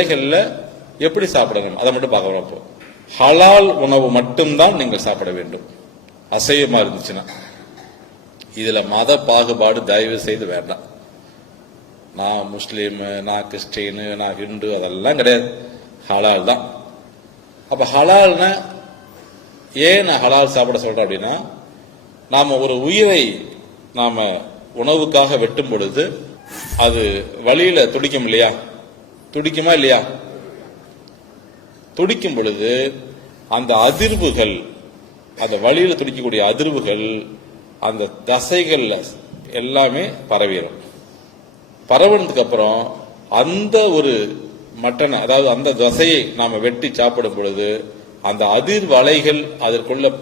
கடைகளில் எப்படி சாப்பிடணும்? அதை மட்டும் பார்க்க போறோம் ஹலால் உணவு மட்டும்தான் நீங்கள் சாப்பிட வேண்டும். அசைவமா இருந்துச்சுன்னா. இதுல மத பாகுபாடு தயவு செய்து வேண்டாம். நான் முஸ்லீம் நான் கிறிஸ்டின் நான் ஹிந்து அதெல்லாம் கிடையாது. ஹலால் தான். அப்ப ஹலால்னா ஏன் நான் ஹலால் சாப்பிட சொல்றேன் அப்படின்னா நாம ஒரு உயிரை நாம உணவுக்காக வெட்டும் பொழுது அது வழியில துடிக்கும் இல்லையா? துடிக்குமா இல்லையா? துடிக்கும் பொழுது அந்த அதிர்வுகள் அந்த வழியில் துடிக்கக்கூடிய அதிர்வுகள் அந்த தசைகள்ல எல்லாமே பரவிடும் பரவுனதுக்கு அப்புறம் அந்த ஒரு மட்டனை அதாவது அந்த தசையை நாம வெட்டி சாப்பிடும் பொழுது அந்த அதிர்வலைகள் அதற்குள்ள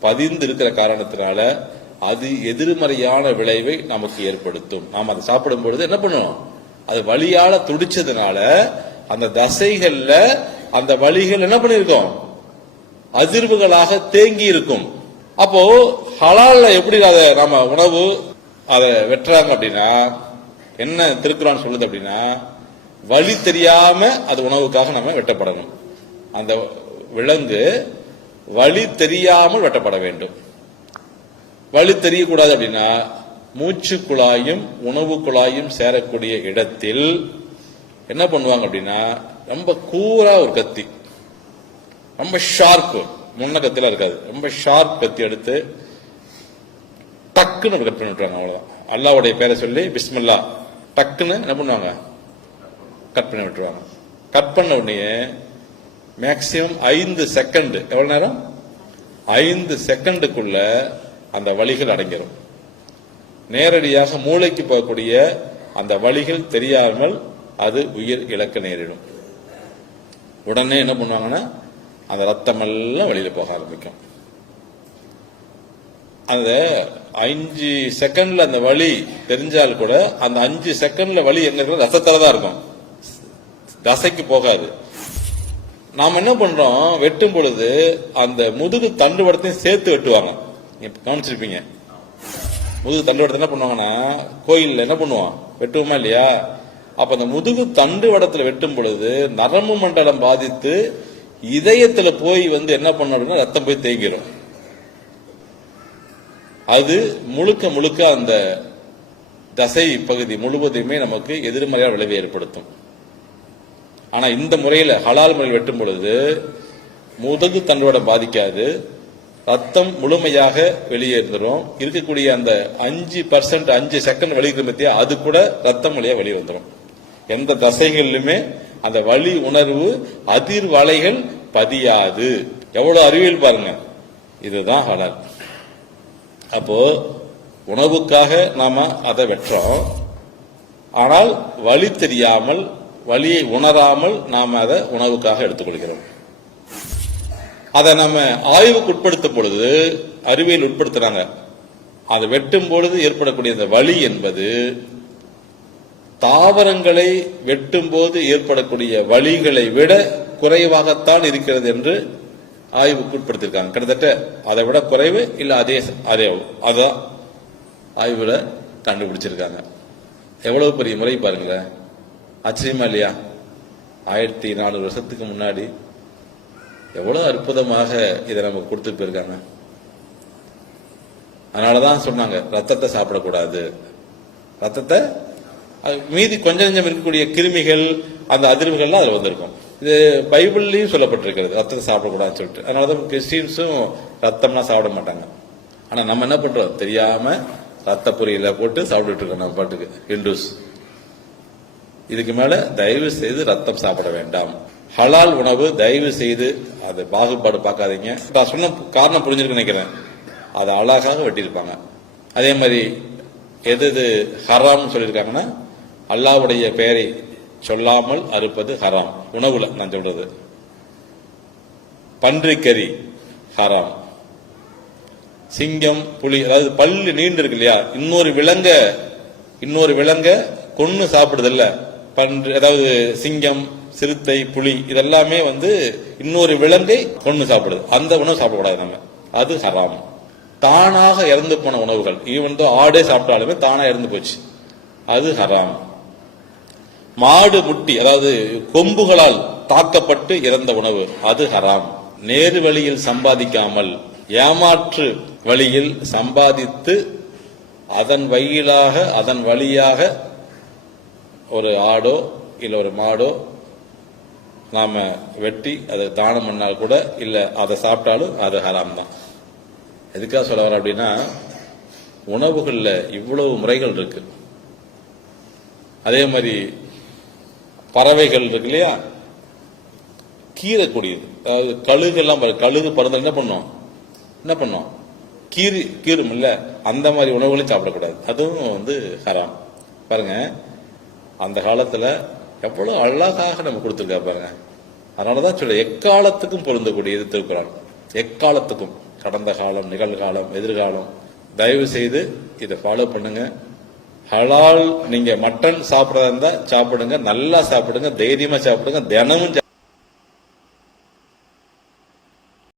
பதிந்து இருக்கிற காரணத்தினால அது எதிர்மறையான விளைவை நமக்கு ஏற்படுத்தும். நாம் அதை சாப்பிடும் பொழுது என்ன பண்ணுவோம்? அது வழியால துடிச்சதுனால அந்த தசைகள்ல அந்த வலிகள் என்ன பண்ணிருக்கோம்? அதிர்வுகளாக தேங்கி இருக்கும். அப்போ ஹலால்ல எப்படி அதை நம்ம உணவு அதை வெட்டுறாங்க அப்படின்னா என்ன திருக்குறான் சொல்லுது அப்படின்னா வழி தெரியாம அது உணவுக்காக நம்ம வெட்டப்படணும். அந்த விலங்கு வழி தெரியாமல் வெட்டப்பட வேண்டும். வழி தெரியக்கூடாது அப்படின்னா மூச்சு குழாயும் உணவு குழாயும் சேரக்கூடிய இடத்தில் என்ன பண்ணுவாங்க அப்படின்னா ரொம்ப கூரா ஒரு கத்தி ரொம்ப ஷார்ப் முன்ன கத்தில இருக்காது ரொம்ப ஷார்ப் கத்தி எடுத்து டக்குன்னு கட் பண்ணி விட்டுறாங்க அவ்வளவுதான். அல்லாவுடைய பேரை சொல்லி பிஸ்மில்லா டக்குன்னு என்ன பண்ணுவாங்க? கட் பண்ணி விட்டுருவாங்க. கட் பண்ண உடனே மேக்சிமம் ஐந்து செகண்ட் எவ்வளவு நேரம்? ஐந்து செகண்டுக்குள்ள அந்த வழிகள் அடங்கிடும் நேரடியாக மூளைக்கு போகக்கூடிய அந்த வழிகள் தெரியாமல் அது உயிர் இழக்க நேரிடும். உடனே என்ன பண்ணுவாங்கன்னா அந்த ரத்தம் எல்லாம் வெளியில போக ஆரம்பிக்கும். அந்த அஞ்சு செகண்ட்ல அந்த வலி தெரிஞ்சால் கூட அந்த அஞ்சு செகண்ட்ல வலி எங்க இருக்கிற ரத்தத்துல தான் இருக்கும். தசைக்கு போகாது. நாம் என்ன பண்றோம் வெட்டும் பொழுது அந்த முதுகு தண்டுவடத்தையும் சேர்த்து வெட்டுவாங்க. கவனிச்சிருப்பீங்க. முதுகு தண்டுவடத்தை என்ன பண்ணுவாங்கன்னா கோயிலில் என்ன பண்ணுவோம் வெட்டுவோமா இல்லையா? அப்போ அந்த முதுகு தண்டு வடத்தில் வெட்டும் பொழுது நரம்பு மண்டலம் பாதித்து இதயத்தில் போய் வந்து என்ன பண்ணும் அப்படின்னா ரத்தம் போய் தேங்கிடும் அது முழுக்க முழுக்க அந்த தசை பகுதி முழுவதுமே நமக்கு எதிர்மறையான விளைவை ஏற்படுத்தும். ஆனால் இந்த முறையில் ஹலால் முறையில் வெட்டும் பொழுது முதுகு தண்டோட பாதிக்காது ரத்தம் முழுமையாக வெளியேறும் இருக்கக்கூடிய அந்த அஞ்சு பர்சன்ட் அஞ்சு செகண்ட் வெளியிற பத்தியா? அது கூட ரத்தம் வழியா வெளியே வந்துடும் எந்த தசைகளிலுமே அந்த வலி உணர்வு அதிர்வலைகள் பதியாது. எவ்வளவு அறிவியல் பாருங்க. இதுதான் ஹலால் அப்போ உணவுக்காக நாம அதை வெட்டுறோம் ஆனால் வழி தெரியாமல் வழியை உணராமல் நாம் அதை உணவுக்காக எடுத்துக்கொள்கிறோம். அதை நம்ம ஆய்வுக்கு உட்படுத்தும் பொழுது அறிவியல் உட்படுத்துறாங்க. அதை வெட்டும் பொழுது ஏற்படக்கூடிய அந்த வலி என்பது தாவரங்களை வெட்டும் போது ஏற்படக்கூடிய வலிகளை விட குறைவாகத்தான் இருக்கிறது என்று ஆய்வுக்கு உட்படுத்திருக்காங்க. கிட்டத்தட்ட அதை விட குறைவு இல்லை அதே அதே அதான் ஆய்வுல கண்டுபிடிச்சிருக்காங்க. எவ்வளவு பெரிய முறை பாருங்களேன். ஆச்சரியமா இல்லையா? ஆயிரத்தி நானூறு வருஷத்துக்கு முன்னாடி எவ்வளவு அற்புதமாக இதை நமக்கு கொடுத்து போயிருக்காங்க. அதனாலதான் சொன்னாங்க ரத்தத்தை சாப்பிடக்கூடாது. ரத்தத்தை அது மீதி கொஞ்சம் கொஞ்சம் இருக்கக்கூடிய கிருமிகள் அந்த அதிர்வுகள்லாம் அதில் வந்திருக்கும். இது பைபிள்லையும் சொல்லப்பட்டிருக்கிறது ரத்தத்தை சாப்பிடக்கூடாதுன்னு சொல்லிட்டு. அதனாலதான் கிறிஸ்டின்ஸும் ரத்தம்லாம் சாப்பிட மாட்டாங்க. ஆனா நம்ம என்ன பண்றோம்? தெரியாம ரத்த பொரியல போட்டு சாப்பிட்டுட்டு இருக்கோம் நம்ம பாட்டுக்கு ஹிந்துஸ். இதுக்கு மேல தயவு செய்து ரத்தம் சாப்பிட வேண்டாம். ஹலால் உணவு தயவு செய்து அது பாகுபாடு பார்க்காதீங்க. நான் சொன்ன காரணம் புரிஞ்சிருக்கு நினைக்கிறேன். அதை அழகாக வெட்டியிருப்பாங்க. அதே மாதிரி எது எது ஹராம்னு சொல்லியிருக்காங்கன்னா அல்லாவுடைய பெயரை சொல்லாமல் அறுப்பது ஹராம். உணவுல நான் சொல்றது. பன்றிக்கறி ஹராம். சிங்கம் புலி அதாவது பல்லு நீண்டு இருக்கு இல்லையா? இன்னொரு விலங்க இன்னொரு விலங்க கொன்று சாப்பிடுது பன்று அதாவது சிங்கம் சிறுத்தை புலி இதெல்லாமே வந்து இன்னொரு விலங்கை கொண்டு சாப்பிடுது. அந்த உணவு சாப்பிடக்கூடாது நம்ம. அது ஹராம். தானாக இறந்து போன உணவுகள். ஈவன் தோ ஆடே சாப்பிட்டாலுமே தானாக இறந்து போச்சு. அது ஹராம். மாடு முட்டி அதாவது கொம்புகளால் தாக்கப்பட்டு இறந்த உணவு. அது ஹராம். நேரு வழியில் சம்பாதிக்காமல் ஏமாற்று வழியில் சம்பாதித்து அதன் வழியிலாக அதன் வழியாக ஒரு ஆடோ இல்லை ஒரு மாடோ நாம் வெட்டி அதை தானம் பண்ணால் கூட இல்லை அதை சாப்பிட்டாலும் அது ஹராம் தான். எதுக்காக சொல்ல வர அப்படின்னா உணவுகளில் இவ்வளவு முறைகள் இருக்கு. அதே மாதிரி பறவைகள் இருக்கு இல்லையா? கீறக்கூடியது அதாவது கழுகு எல்லாம் கழுகு பறந்து என்ன பண்ணும்? என்ன பண்ணும்? கீரி கீரும் இல்லை அந்த மாதிரி உணவுகளையும் சாப்பிடக்கூடாது. அதுவும் வந்து ஹராம். பாருங்க அந்த காலத்தில் எவ்வளோ அழகாக நம்ம கொடுத்துருக்கா பாருங்க. அதனாலதான் சொல்ல எக்காலத்துக்கும் பொருந்தக்கூடியது திருக்குறள் எக்காலத்துக்கும். கடந்த காலம் நிகழ்காலம் எதிர்காலம். தயவு செய்து இதை ஃபாலோ பண்ணுங்க. ஹலால் நீங்க மட்டன் சாப்பிட்றதா இருந்தா சாப்பிடுங்க நல்லா சாப்பிடுங்க தைரியமா சாப்பிடுங்க தினமும் சாப்பிடுங்க.